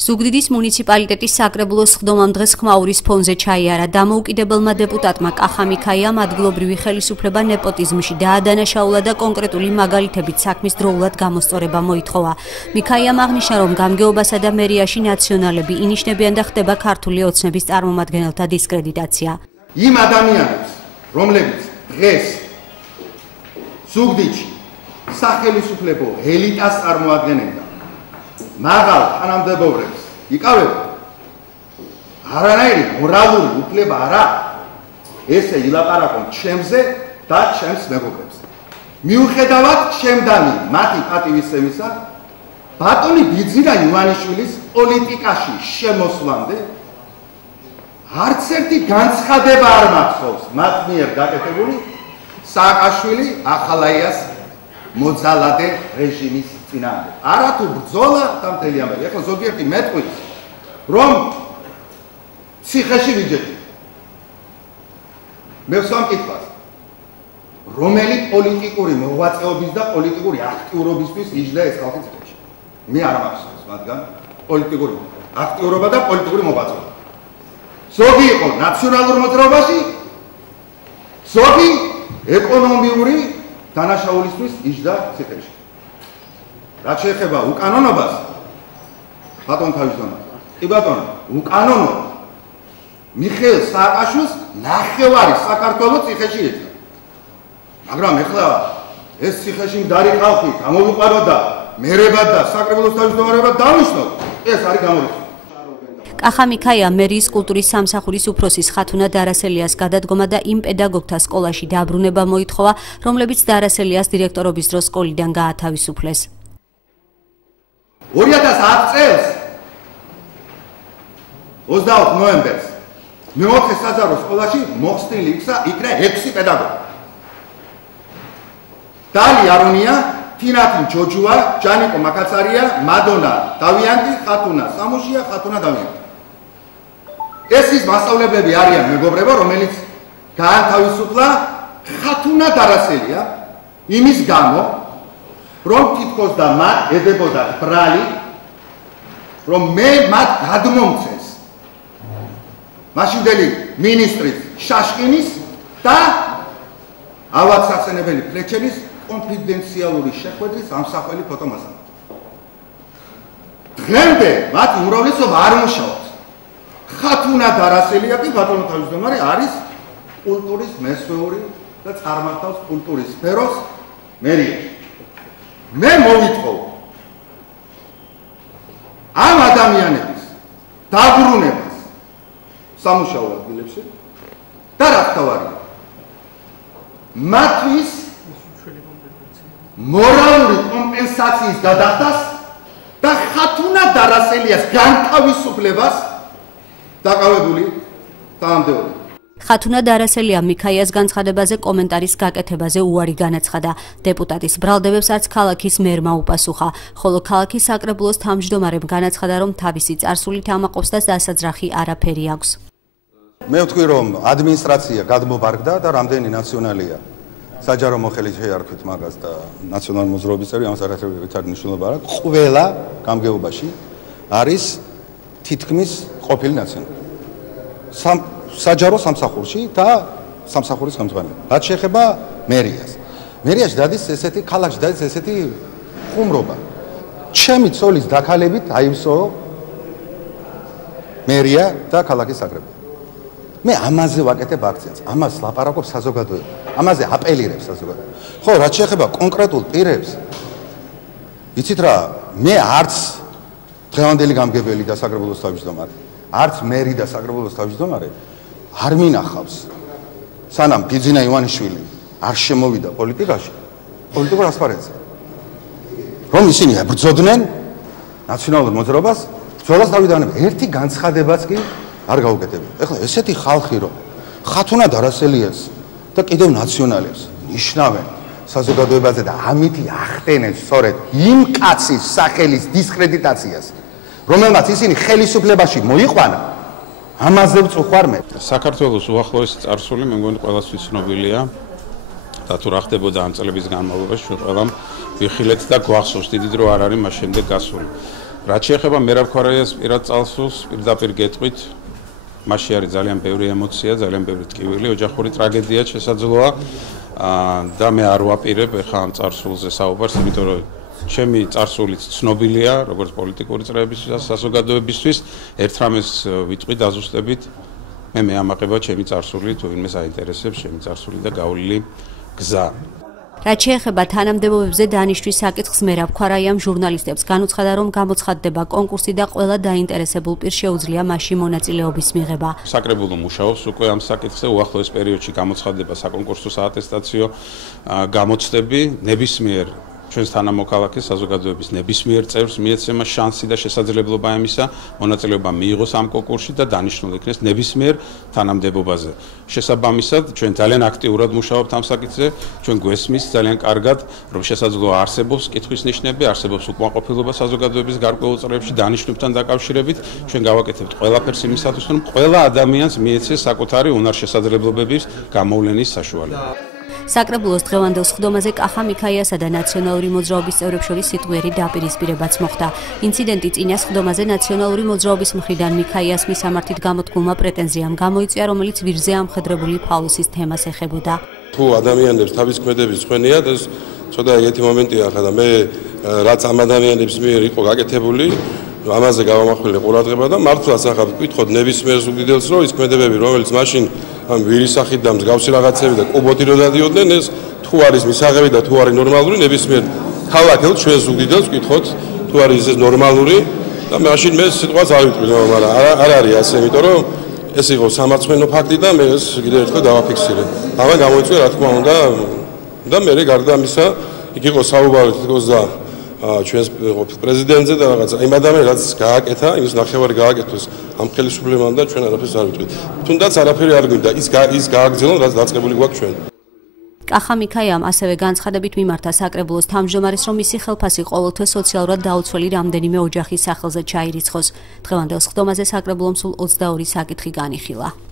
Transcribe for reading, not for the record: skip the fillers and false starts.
ზუგდიდის მუნიციპალიტეტის საკრებულოს სხდომამ დღეს ხმაურის ფონზე ჩაიარა. დამოუკიდებელმა დეპუტატმა კახა მიქაიამ ადგილობრივი ხელისუფლება ნეპოტიზმში დაადანაშაულა და კონკრეტული მაგალითებით საქმის დროულად გამოსწორება მოითხოვა. მიქაიამ აღნიშნა, რომ გამგეობასა და მერიაში ნაციონალები ინიშნებიან და ხდება ქართული ოცნების წარმომადგენელთა დისკრედიტაცია. იმ ადამიანებს, რომლებიც დღეს ზუგდიდში სახელმწიფო ელიტას წარმოადგენენ და მაღალ თანამდებობებს იკავებენ, არანაირი მორალური უფლება არ აქვს ესე ილაპარაკონ ჩემზე და ჩემს მეგობრებს. მიუხედავად ჩემდანი მათი პატივისცემისა, ბატონი ბიძინა ივანიშვილის პოლიტიკაში შემოსვლამდე არც ერთი განცხადება არ მახსოვს მათ მიერ გაკეთებული სააკაშვილი ახალაიას მოძალადე რეჟიმის წინააღმდეგ. არათუ ბრძოლა და მთელი ამბავი. ახლა ზოგიერთი მეტყვის, რომ ციხეში ვიჯექი. მე ვსვამ კითხვას, რომელი პოლიტიკური მოღვაწეობის და პოლიტიკური აქტიურობისთვის იჯდა ეს ხალხი ციხეში? მე არ მახსოვს მათგან პოლიტიკური აქტიურობა და პოლიტიკური მოღვაწეობა. ზოგი იყო ნაციონალურ მოძრაობაში, ზოგი ეკონომიური დანაშაულისთვის იჯდა ციხეში. რაც შეეხება უკანონობას, ბატონ თავმჯდომარე, კი ბატონო, უკანონო მიხეილ სააკაშვილს ნახევარი საქართველოს ციხეში ეძნა. მაგრამ ეხლა ეს ციხეში მდარი ხალხი გამოვიყვანოდა მერებად და საკრებულოს თავმჯდომარეებად დანიშნოთ, ეს არის გამორიცხული. კახა მიქაიამ მერიის კულტურის სამსახურის უფროსის ხათუნა დარასელიას გადადგომა და იმ პედაგოგთა სკოლაში დაბრუნება მოითხოვა, რომლებიც დარასელიას დირექტორობის დროს სკოლიდან გაათავისუფლეს. 2010 წელს 24 ნოემბერს მეოთხე საჯარო სკოლაში მოხსნილი იქნა 6 პედაგოგი. დალი არონია, თინათინ ჯოჯუა, ჯანიკო მაკაცარია, მადონა დავიანტი, ხათუნა სამუშია, ხათუნა დავიანტი. ეს ის მასწავლებლები არიან, მეგობრებო, რომელიც გაათავისუფლა ხათუნა დარასელია იმის გამო, რომ თითქოს და მათ ედებოდა ბრალი, რომ მე მათ გადმომცეს მაშინდელი მინისტრის შაშკინის და ავად საცენებელი ფლეჩერის კონფიდენციალური შეხვედრის ამსახველი ფოტომასალა. დღემდე მათი უმრავლესობა არ მუშაობს. ხათუნა დარასელია კი ბატონო თავმჯდომარე არის კულტურის მესვეური და წარმართავს კულტურის სფეროს მერიაში. მე მოვითხოვ ამ ადამიანების დაბრუნებას სამუშაო ადგილებში და რა თავარია მათთვის მორალური კომპენსაციის გადახდას და ხათუნა დარასელიას განთავისუფლებას დაკავებული თანამდებობები. ხათუნა დარასელიამ მიქაიას განცხადებაზე კომენტარის გაკეთებაზე უარი განაცხადა. დეპუტატის ბრალდებებს არც ქალაქის მერმა უპასუხა, ხოლო ქალაქის საკრებულოს თავმჯდომარემ განაცხადა, რომ თავისი წარსულით ამაყობს და დასაძრახი არაფერი აქვს. მე ვთქვი, რომ ადმინისტრაცია გადმობარგდა და რამდენი ნაციონალია საჯარო მოხელი შეარქვით მაგას და ნაციონალური მოძრაობის წევრი, ამას არასდროს არ მნიშვნელობა არ აქვს. ყველა გამგეობაში არის თითქმის ყოფილი ნაციონალი. საჯარო სამსახურში და სამსახურის ხელმძღვანელი. რაც შეეხება მერიას. მერიაში დადის ესეთი ქალაქში დადის ესეთი ხუმრობა. ჩემი ცოლის დაქალებით აივსო მერია და ქალაქის საკრებულო. მე ამაზე ვაკეთებ აქციას. ამას ლაპარაკობს საზოგადოება. ამაზე აპელირებს საზოგადოება. ხო, რაც შეეხება კონკრეტულ პირებს, იცით რა, მე არც დღევანდელი გამგებელი და საკრებულოს თავმჯდომარე, არც მერი და საკრებულოს თავმჯდომარე არ მინახავს სანამ ბიძინა ივანიშვილი არ შემოვიდა პოლიტიკაში, პოლიტიკურ ასპარეზზე. რომ ისინი ებრძოდნენ ნაციონალურ მოძრაობას, ბრძოლას დავიდანებენ. ერთი განცხადებაც კი არ გაუკეთებია. ეხლა ესეთი ხალხი რომ ხათუნა დარასელიას და კიდევ ნაციონალებს ნიშნავენ საზოგადოებაზე და ამითი ახდენენ სწორედ იმ კაცის სახელის დისკრედიტაციას, რომელმაც ისინი ხელისუფლებაში მოიყვანა, ამაზე ვწუხარ მე. საქართველოს უახლოესი წარსული მე მგონი ყველასთვის ცნობილია და თუ რა ხდებოდა ამ წლების განმავლობაში ჩვენ ყველამ ვიხილეთ და გვახსოვს დიდი დრო არ არის მას შემდეგ გასული. რაც შეეხება მერაბ ქორაიას პირად წალსულს, პირდაპირ გეტყვით, მასში არის ძალიან ბევრი ემოცია, ძალიან ბევრი ტკივილი, ოჯახური ტრაგედია შესაძლოა და მე არ ვაპირებ ეხლა ამ წარსულზე საუბარს, იმიტომ რომ ჩემი წარსულიც ცნობილია, როგორც პოლიტიკური წრეებისთვის, საზოგადოებისთვის, ერთ რამეს ვიტყვი დაზუსტებით, მე მეამაყება ჩემი წარსული, თუ ვინმე საინტერესებს ჩემი წარსული და გავლილი გზა. რაც შეეხება თანამდებობებზე დანიშნვის საკითხს მერაბ ქორაიამ ჟურნალისტებს განუცხადა, რომ გამოცხადდება კონკურსი და ყველა დაინტერესებულ პირს შეუძლია მასში მონაწილეობის მიღება. საკრებულო მუშაობს უკვე ამ საკითხზე, უახლოეს პერიოდში გამოცხადდება საკონკურსო საატესტაციო გამოცდები, ნებისმიერ ჩვენს თანამოქალაქეს საზოგადოების ნებისმიერ წევრს მიეცემა შანსი და შესაძლებლობა ამისა, მონაწილეობა მიიღოს ამ კონკურსში და დანიშნულ იქნეს ნებისმიერ თანამდებობაზე. შესაბამისად, ჩვენ ძალიან აქტიურად მუშაობთ ამ საკითხზე, ჩვენ გვესმის ძალიან კარგად, რომ შესაძლოა არსებობს კითხვის ნიშნები, არსებობს უკმაყოფილება საზოგადოების გარკვეულ წრეებში დანიშნებთან დაკავშირებით, ჩვენ გავაკეთებთ ყველაფერს იმისათვის, რომ ყველა ადამიანს მიეცეს საკუთარი უნარ-შესაძლებლობების გამოვლენის საშუალება. საკრებულოს დღევანდელ სხდომაზე კახა მიქაიასა და ნაციონალური მოძრაობის წევრებს შორის სიტყვიერი დაპირისპირებაც მოხდა. ინციდენტი წინა სხდომაზე ნაციონალური მოძრაობის მხრიდან მიქაიას მისამართით გამოთქმულმა პრეტენზიამ გამოიწვია, რომელიც ვირზე ამხედრებული ფაულსის თემას ეხებოდა. თუ ადამიანებს თავის ქმედების ხვენიათ, ეს ცოტა ეგეთი მომენტია ხა და მე რაც ამ ადამიანების მიერ იყო გაკეთებული, ამაზე გავამახვილე ყურადღება და მართლაც ახლა ვკითხოთ ნებისმიერ ზუგდიდელს, რომ ის ქმედებები, რომელიც მაშინ ამ ვირის სახით და მსგავსი რაღაცები და კუბოთი რო დადიოდნენ, ეს თუ არის მისაღები და თუ არის ნორმალური, ნებისმიერ ქალაქელს ჩვენ ზუგდიდელს ვკითხოთ, თუ არის ეს ნორმალური და მაშინ მე სიტყვას არ ვიტყვი, მაგრამ არ არის ასე, იმიტომ რომ ეს იყო სამართლმენო ფაქტი და მე ეს კიდევ ერთხელ დავაფიქსირე. ამან გამოიწვია, რა თქმა უნდა, და მე გარდა ამისა, იქ იყო საუბარი თითქოს და ჩვენს პრეზიდენტზე და რაღაცა იმ ადამიანს რაც გააკეთა, იმის ნახევარი გააკეთოს ამ ხელისუფლებამ და ჩვენ არაფერს არ ვიტყვით. თუნდაც არაფერი არ გვინდა, ის გააგრძელონ, რაც დაწყებული გვაქვს ჩვენ. კახა მიქაიამ ასევე განცხადებით მიმართა საკრებულოს თავმჯდომარეს, რომ მისი ხელფასი ყოველთვის სოციალურად დაუცველი რამდენიმე ოჯახის სახელზე ჩაირიცხოს. დღევანდელ სხდომაზე საკრებულომ სულ 22 საკითხი განიხილა.